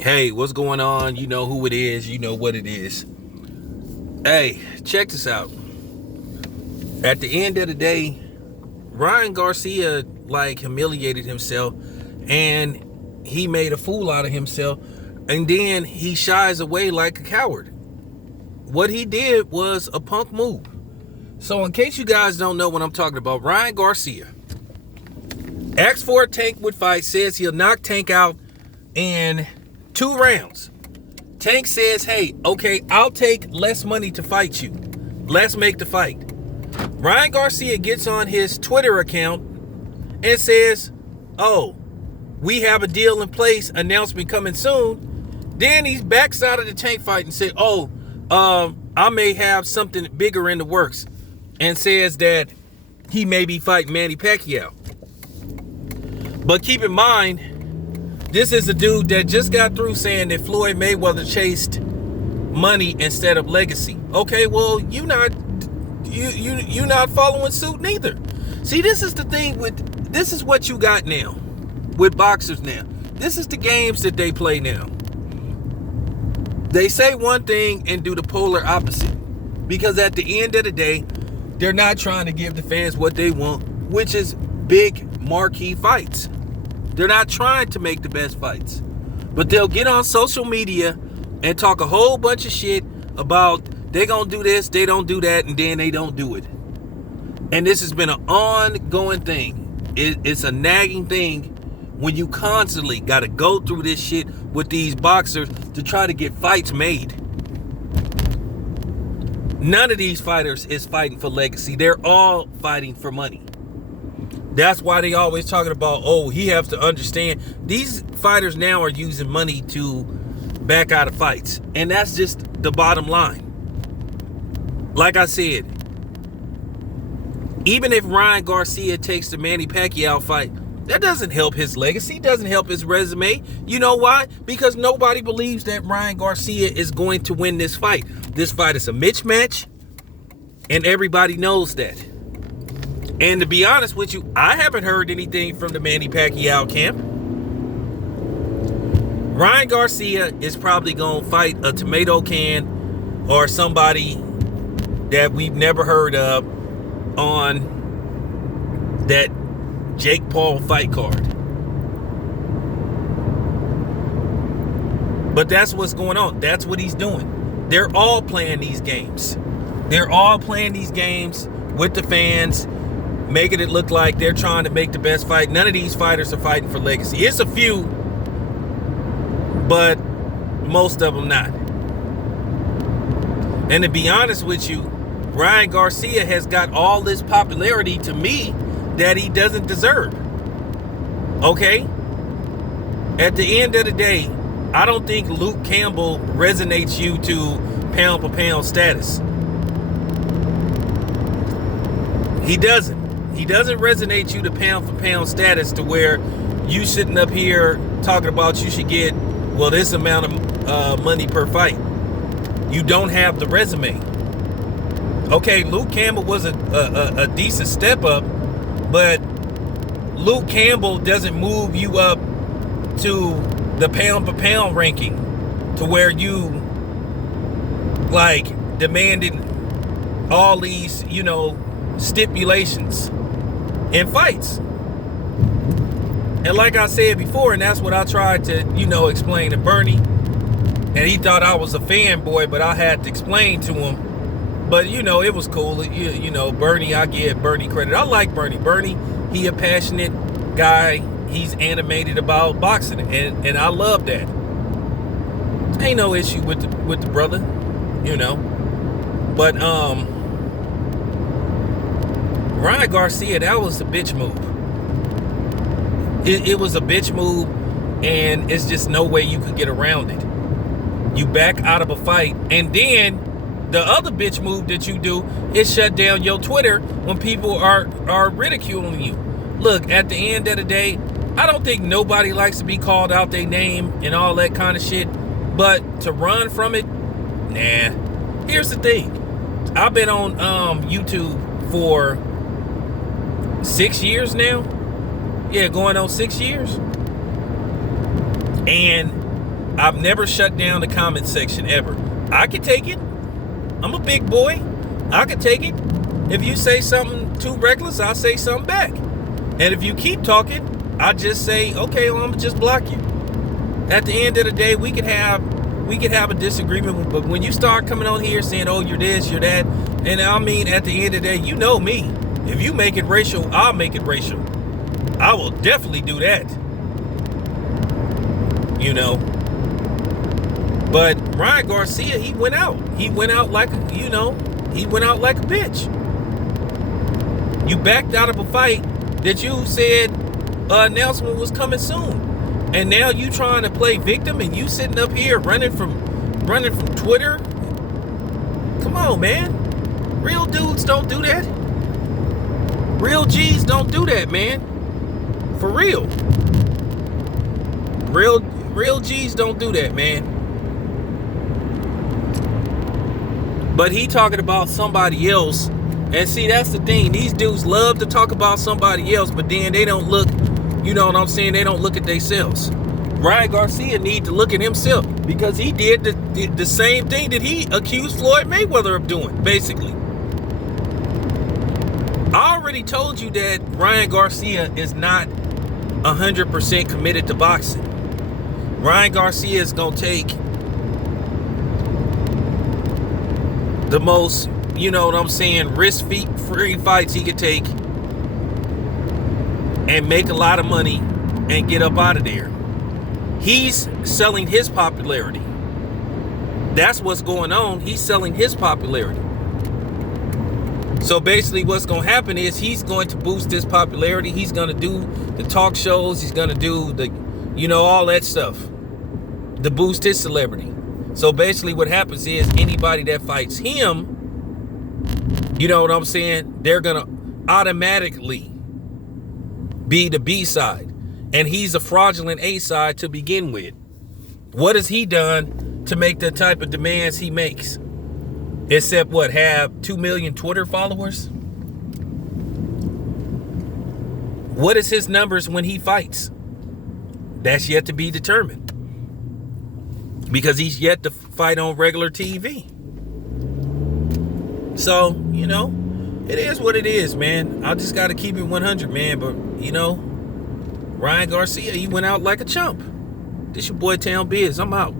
Hey, what's going on? You know who it is. You know what it is. Hey, check this out. At the end of the day, Ryan Garcia humiliated himself and he made a fool out of himself, and then he shies away like a coward. What he did was a punk move. So in case you guys don't know what I'm talking about, Ryan Garcia asked for a Tank would fight, says he'll knock Tank out in 2 rounds. Tank says, hey, okay, I'll take less money to fight you. Let's make the fight. Ryan Garcia gets on his Twitter account and says, oh, we have a deal in place, announcement coming soon. Then he backs out of the Tank fight and said, oh, I may have something bigger in the works, and says that he may be fighting Manny Pacquiao. But keep in mind, this is a dude that just got through saying that Floyd Mayweather chased money instead of legacy. Okay, well, you not following suit neither. See, this is the thing this is what you got now with boxers now. This is the games that they play now. They say one thing and do the polar opposite. Because at the end of the day, they're not trying to give the fans what they want, which is big marquee fights. They're not trying to make the best fights. But they'll get on social media and talk a whole bunch of shit about they gonna do this, they don't do that, and then they don't do it. And this has been an ongoing thing. It's a nagging thing when you constantly got to go through this shit with these boxers to try to get fights made. None of these fighters is fighting for legacy. They're all fighting for money. That's why they always talking about, oh, he has to understand. These fighters now are using money to back out of fights. And that's just the bottom line. Like I said, even if Ryan Garcia takes the Manny Pacquiao fight, that doesn't help his legacy, doesn't help his resume. You know why? Because nobody believes that Ryan Garcia is going to win this fight. This fight is a mismatch, and everybody knows that. And to be honest with you, I haven't heard anything from the Manny Pacquiao camp. Ryan Garcia is probably going to fight a tomato can or somebody that we've never heard of on that Jake Paul fight card. But that's what's going on. That's what he's doing. They're all playing these games. They're all playing these games with the fans, making it look like they're trying to make the best fight. None of these fighters are fighting for legacy. It's a few, but most of them not. And to be honest with you, Ryan Garcia has got all this popularity to me that he doesn't deserve. Okay? At the end of the day, I don't think Luke Campbell resonates you to pound for pound status. He doesn't. He doesn't resonate you to pound for pound status to where you sitting up here talking about you should get, well, this amount of money per fight. You don't have the resume. Okay, Luke Campbell was a decent step up, but Luke Campbell doesn't move you up to the pound for pound ranking to where you demanded all these, stipulations in fights. And like I said before, and that's what I tried to, explain to Bernie, and he thought I was a fanboy, but I had to explain to him. But, it was cool. Bernie, I give Bernie credit. I like Bernie. Bernie, he a passionate guy. He's animated about boxing, and I love that. Ain't no issue with the brother, But Ryan Garcia, that was a bitch move. It was a bitch move, and it's just no way you could get around it. You back out of a fight, and then the other bitch move that you do is shut down your Twitter when people are ridiculing you. Look, at the end of the day, I don't think nobody likes to be called out their name and all that kind of shit. But to run from it, nah. Here's the thing. I've been on YouTube for 6 years now. Yeah, going on 6 years. And I've never shut down the comment section ever. I can take it. I'm a big boy. I can take it. If you say something too reckless, I'll say something back. And if you keep talking, I just say, okay, well, I'm gonna just block you. At the end of the day, we could have a disagreement, but when you start coming on here saying, oh, you're this, you're that, and I mean, at the end of the day, you know me. If you make it racial, I'll make it racial. I will definitely do that. You know. But Ryan Garcia, he went out. He went out like, he went out like a bitch. You backed out of a fight that you said announcement was coming soon. And now you trying to play victim and you sitting up here running from Twitter. Come on, man. Real dudes don't do that. Real G's don't do that, man. For real. Real G's don't do that, man. But he talking about somebody else. And see, that's the thing. These dudes love to talk about somebody else, but then they don't look, you know what I'm saying? They don't look at themselves. Ryan Garcia need to look at himself because he did the same thing that he accused Floyd Mayweather of doing, basically. I already told you that Ryan Garcia is not 100% committed to boxing. Ryan Garcia is going to take the most, you know what I'm saying, risk-free fights he could take and make a lot of money and get up out of there. He's selling his popularity. That's what's going on. He's selling his popularity. So basically what's going to happen is he's going to boost his popularity. He's going to do the talk shows. He's going to do the, all that stuff to boost his celebrity. So basically what happens is anybody that fights him, you know what I'm saying, they're going to automatically be the B side. And he's a fraudulent A side to begin with. What has he done to make the type of demands he makes? Except what, have 2 million Twitter followers? What is his numbers when he fights? That's yet to be determined. Because he's yet to fight on regular TV. So, it is what it is, man. I just got to keep it 100, man. But, Ryan Garcia, he went out like a chump. This your boy Town Biz. I'm out.